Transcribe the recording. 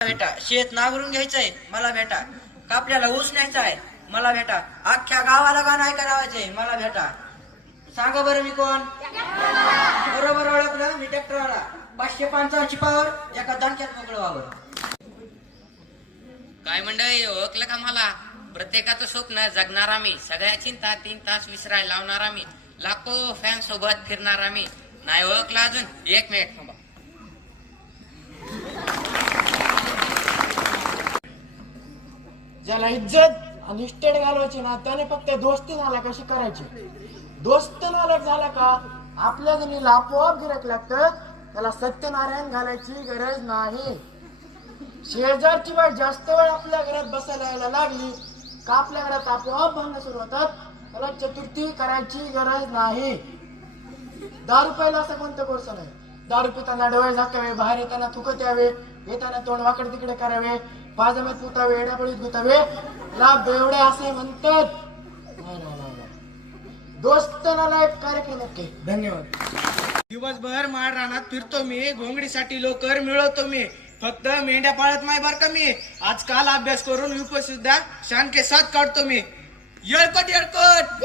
भेटा. शेत नांगरून घ्यायचंय मला भेटा. कापल्याला ऊस न्यायचा आहे मला भेटा. अख्ख्या गावाला गाणं ऐका लावायचंय मला भेटा. सांगा बरं मी कोण? बरोबर ओळखलं, मी ट्रॅक्टरवाला. 555 पावर एका दणक्यात मोकळं व्हावं. काय मंडळी, ओळखलं का मला? प्रत्येकाचं स्वप्न जगणारा मी, सगळ्या चिंता 3 तास विसरायला लावणारा मी, लाखो फॅन सोबत फिरणारा मी. नाही ओळखलं अजून? 1 मिनिट थांबा. ज्याला इज्जत आणि इस्टेट घालवायची ना, त्याने फक्त दोस्ती नाला कशी करायची. दोस्त नालक झाला का आपल्या जमिनीला आपोआप गिराक लागतं. त्याला सत्यनारायण घालायची गरज नाही. शेजारची बाई जास्त वेळ आपल्या घरात बसायला यायला लागली का आपल्या घरात आपोआप भांडणं सुरू होतात. त्याला चतुर्थी करायची गरज नाही. दारू प्यायला असं कोणतं कोर्स नाही. दारू पिताना डोळे झाकावे, बाहेर येताना थुकत यावे, येताना तोंड वाकडे तिकडे करावे, पाजाम्यात पुतावे, एडापळीत गुतावे, लाभ बेवडे असे म्हणतात. दोस्त नालायक कार्यक्रम. ओके, धन्यवाद. दिवसभर माळ रानात फिरतो मी, घोंगडीसाठी लोकर मिळवतो मी, फक्त मेंढ्या पाळत नाही बर का मी. आजकाल अभ्यास करून सुद्धा शान के साथ काढतो मी. येळकट येळकट.